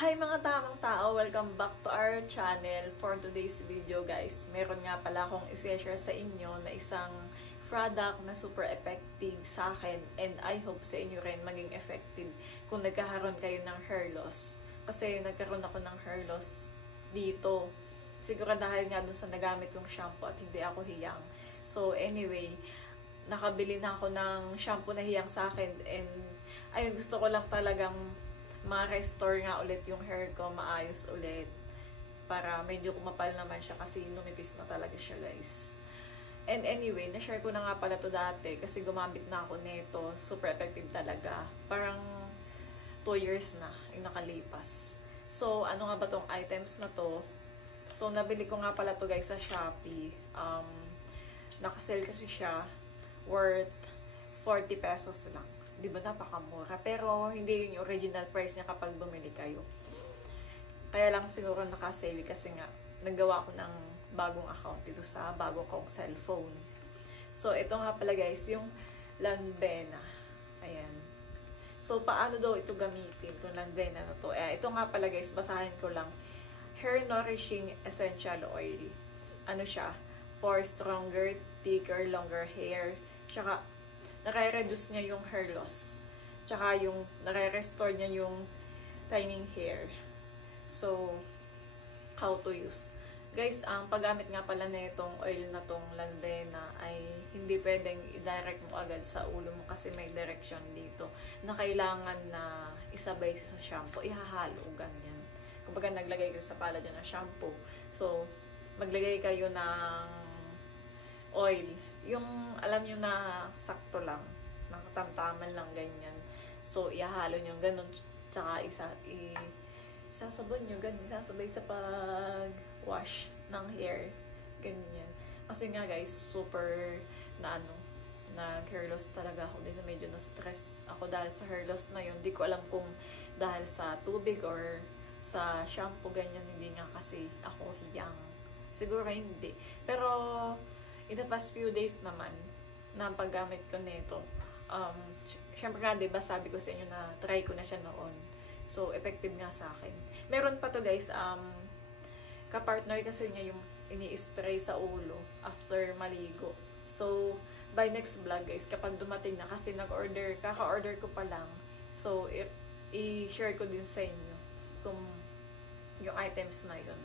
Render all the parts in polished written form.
Hi mga tamang tao! Welcome back to our channel. For today's video guys, meron nga pala akong i-share sa inyo na isang product na super effective sa akin, and I hope sa inyo rin maging effective kung nagkakaroon kayo ng hair loss. Kasi nagkaroon ako ng hair loss dito. Siguro dahil nga dun sa nagamit yung shampoo at hindi ako hiyang. So anyway, nakabili na ako ng shampoo na hiyang sa akin, and ayun, gusto ko lang talagang ma-restore nga ulit yung hair ko, maayos ulit. Para medyo kumapal naman siya kasi numipis na talaga siya guys. And anyway, na-share ko na nga pala to dati kasi gumamit na ako nito. Super effective talaga. Parang 2 years na yung nakalipas. So, ano nga ba tong items na to? So, nabili ko nga pala to guys sa Shopee. Nakasale kasi siya worth 40 pesos lang. Di ba napakamura? Pero hindi yun yung original price niya kapag bumili kayo. Kaya lang siguro nakasale kasi nga naggawa ko ng bagong account dito sa bago kong cellphone. So ito nga pala guys, yung Lanvena. Ayan. So paano daw ito gamitin, itong Lanvena na to? Ito nga pala guys, basahin ko lang. Hair Nourishing Essential Oil. Ano siya? For stronger, thicker, longer hair. Tsaka nare-reduce niya yung hair loss. Tsaka yung nare-restore niya yung thinning hair. So, how to use. Guys, ang paggamit nga pala na itong oil na tong Lanvena ay hindi pwedeng i-direct mo agad sa ulo mo kasi may direction dito na kailangan na isabay sa shampoo. Ihahalo, ganyan. Kapag naglagay kayo sa palad nyo ng shampoo, so, maglagay kayo ng oil. Yung alam nyo na sakto lang, nakatamtaman lang ganyan. So, ihahalo nyo ganun, tsaka isasabon nyo ganun, isasabay sa pag-wash ng hair, ganyan. Kasi nga guys, super na nag-hair loss talaga ako dito. Medyo na-stress ako dahil sa hair loss na yun. Hindi ko alam kung dahil sa tubig or sa shampoo, ganyan. Hindi nga kasi ako hiyang. Siguro hindi. Pero, in the past few days naman, na paggamit ko nito, syempre nga, diba, sabi ko sa inyo na try ko na siya noon. So, effective nga sa akin. Meron pa to guys, kapartner kasi niya yung ini-spray sa ulo after maligo. So, by next vlog guys, kapag dumating na, kasi nag-order, kaka-order ko pa lang. So, i-share ko din sa inyo yung items na yun.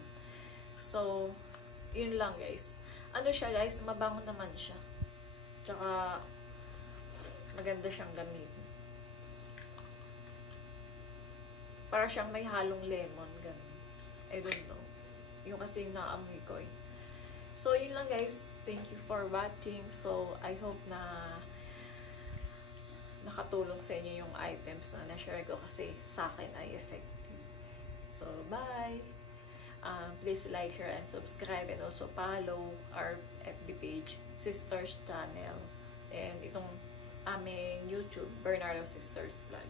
So, yun lang guys. Ano siya guys, mabango naman siya. Tsaka, maganda siyang gamitin. Para siyang may halong lemon, ganun. I don't know. Yung kasi yung naamoy ko eh. So, yun lang guys. Thank you for watching. So, I hope na nakatulong sa inyo yung items na na-share ko kasi sa akin ay effective. So, bye! Please like, share, and subscribe, and also follow our FB page, Sisters Channel, and itong aming YouTube, Bernardo Sisters Vlog.